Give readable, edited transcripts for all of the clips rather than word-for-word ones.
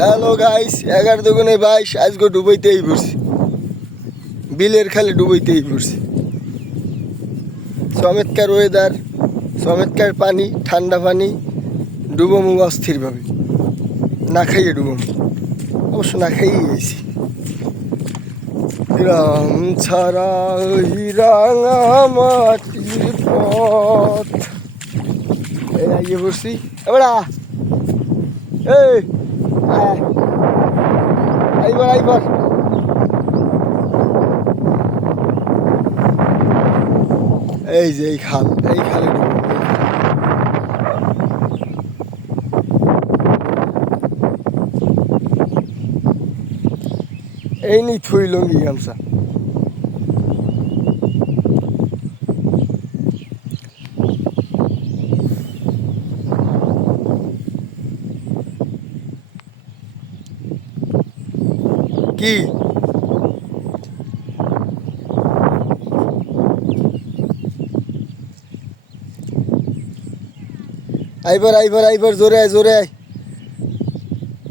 Hello guys, 11 দুগুণে 22 আজকে ডুবাইতেই পড়ছি, বিলের খালে ডুবাইতেই পড়ছি। চমৎকার ওয়েদার, চমৎকার পানি, ঠান্ডা পানি, ডুবমু অস্থিরভাবে, না খাইয়ে ডুবমু, অবশ্য না খাইয়ে গেছি। গ্রাম ছাড়া ওই রাঙা মাটির পথ, এই আইয়ে পড়ছি। এবার এই আইবার আইবার এই যে এই খালে এই নি থুই লঙ্গি গামছা। কি আইবার আইবার আইবার জোরে আয় জোরে আয়,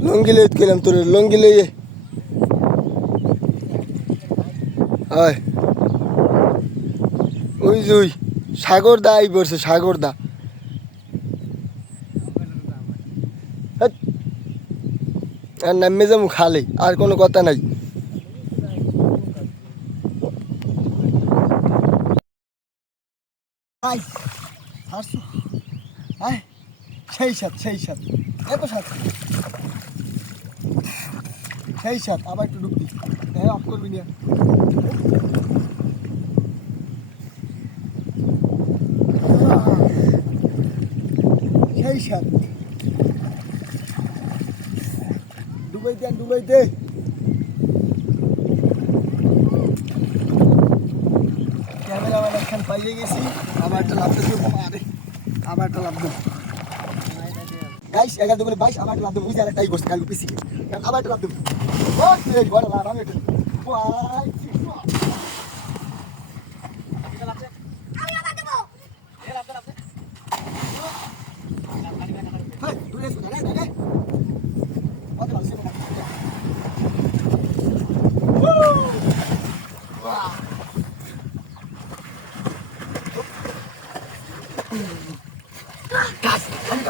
লঙ্গি লইতে গেলাম তোর, লঙ্গি লইয়ে আয়। ওই যে ওই সাগর দা আই পড়ছে, সাগর দা। আর নামে যাবো খালে, আর কোনো কথা নাই। সেই সাত এত সাত, সেই সাত। আবার একটু ডুববি, হ্যাঁ অফ করবি না। সেই সাত, ডুবাই দে ডুবাই দে। ক্যামেরাম্যান একখান পাইয়ে গেছি, আবার একটা লাভ দেবো, আবার একটা লাভ দেবো গাইস। 11 দুগুণে 22, আবার একটা লাভ দেবো। বুঝে আরেকটাই করছে কাল পিছিয়ে, আবার একটা লাভ দেবো। বড় লাভ আমি এটা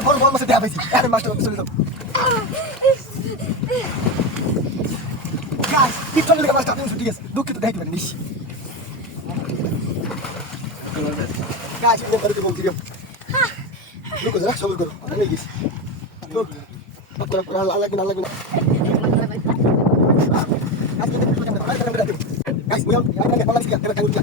বড় বড় মাছ দেয়া পাইছি, আরে মাছটা চলে যাও গাইস। পিছন দিকে মাছটা আপনি ঠিক আছে, দুঃখিত দেখতে পারেন নিস গাইস। এটা করে বলছি রে, লোক যা সবল করো, আমি গেছি লোক আপনারা পুরো আল্লাহ কিনা গাইস। বল আমি বলছি কি এটা কাউকে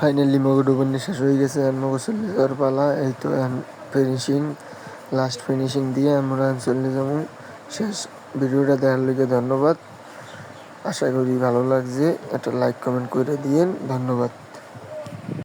ফাইনালি মগো ডুবানি শেষ হয়ে গেছে, আর মগো চলে যাওয়ার পালা। এই তো ফিনিশিং, লাস্ট ফিনিশিং দিয়ে আমরা চলে যাবো। শেষ ভিডিওটা দেখার লিগে ধন্যবাদ, আশা করি ভালো লাগছে। একটা লাইক কমেন্ট করে দিয়েন, ধন্যবাদ।